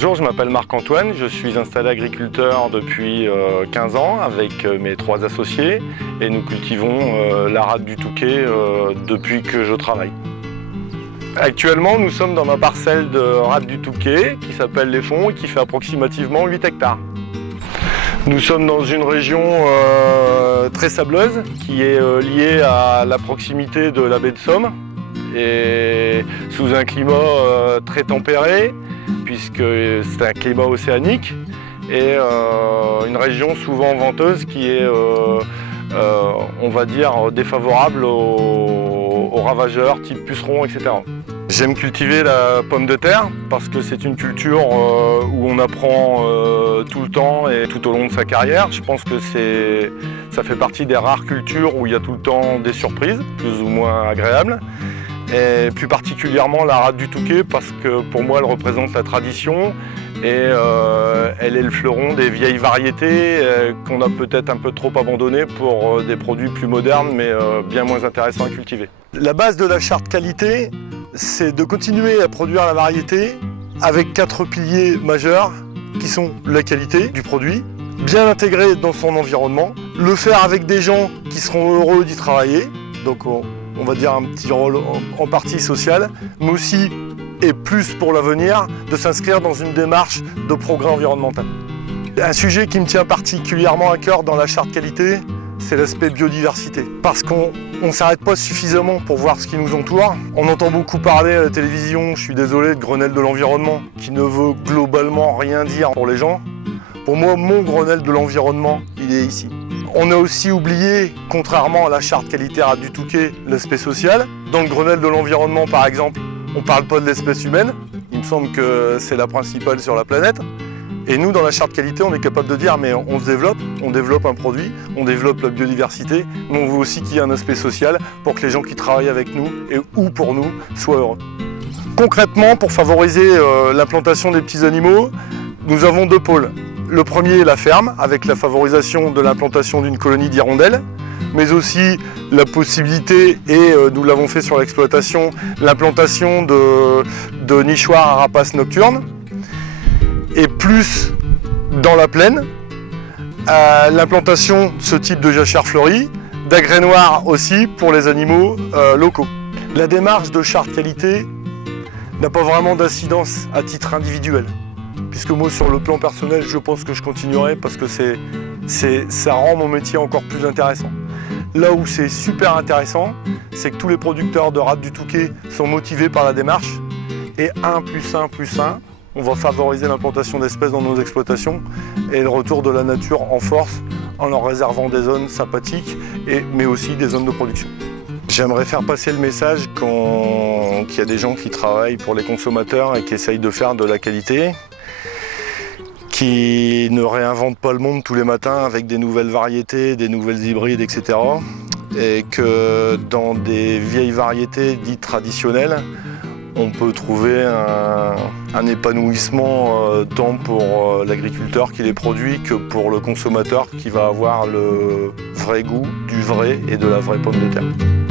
Bonjour, je m'appelle Marc-Antoine, je suis installé agriculteur depuis 15 ans avec mes 3 associés et nous cultivons la rade du Touquet depuis que je travaille. Actuellement, nous sommes dans ma parcelle de rade du Touquet qui s'appelle Les Fonds et qui fait approximativement 8 hectares. Nous sommes dans une région très sableuse qui est liée à la proximité de la baie de Somme et sous un climat très tempéré puisque c'est un climat océanique et une région souvent venteuse qui est, on va dire, défavorable aux ravageurs type pucerons, etc. J'aime cultiver la pomme de terre parce que c'est une culture où on apprend tout le temps et tout au long de sa carrière. Je pense que ça fait partie des rares cultures où il y a tout le temps des surprises, plus ou moins agréables. Et plus particulièrement la rade du Touquet parce que pour moi elle représente la tradition et elle est le fleuron des vieilles variétés qu'on a peut-être un peu trop abandonnées pour des produits plus modernes mais bien moins intéressants à cultiver. La base de la charte qualité, c'est de continuer à produire la variété avec 4 piliers majeurs qui sont la qualité du produit, bien intégré dans son environnement, le faire avec des gens qui seront heureux d'y travailler, donc on va dire un petit rôle en partie social, mais aussi, et plus pour l'avenir, de s'inscrire dans une démarche de progrès environnemental. Un sujet qui me tient particulièrement à cœur dans la charte qualité, c'est l'aspect biodiversité. Parce qu'on ne s'arrête pas suffisamment pour voir ce qui nous entoure. On entend beaucoup parler à la télévision, je suis désolé, de Grenelle de l'environnement, qui ne veut globalement rien dire pour les gens. Pour moi, mon Grenelle de l'environnement, il est ici. On a aussi oublié, contrairement à la charte qualité rade du Touquet, l'aspect social. Dans le Grenelle de l'environnement, par exemple, on ne parle pas de l'espèce humaine. Il me semble que c'est la principale sur la planète. Et nous, dans la charte qualité, on est capable de dire mais on se développe un produit, on développe la biodiversité, mais on veut aussi qu'il y ait un aspect social pour que les gens qui travaillent avec nous ou pour nous soient heureux. Concrètement, pour favoriser l'implantation des petits animaux, nous avons 2 pôles. Le premier est la ferme, avec la favorisation de l'implantation d'une colonie d'hirondelles, mais aussi la possibilité, et nous l'avons fait sur l'exploitation, l'implantation de nichoirs à rapaces nocturnes, et plus dans la plaine, l'implantation de ce type de jachère fleurie, d'agrès noirs aussi pour les animaux locaux. La démarche de charte qualité n'a pas vraiment d'incidence à titre individuel. Puisque moi, sur le plan personnel, je pense que je continuerai parce que ça rend mon métier encore plus intéressant. Là où c'est super intéressant, c'est que tous les producteurs de rade du Touquet sont motivés par la démarche. Et 1 + 1 + 1, on va favoriser l'implantation d'espèces dans nos exploitations et le retour de la nature en force en leur réservant des zones sympathiques, mais aussi des zones de production. J'aimerais faire passer le message qu'il y a des gens qui travaillent pour les consommateurs et qui essayent de faire de la qualité, qui ne réinventent pas le monde tous les matins avec des nouvelles variétés, des nouvelles hybrides, etc. Et que dans des vieilles variétés dites traditionnelles, on peut trouver un épanouissement tant pour l'agriculteur qui les produit que pour le consommateur qui va avoir le vrai goût du vrai et de la vraie pomme de terre.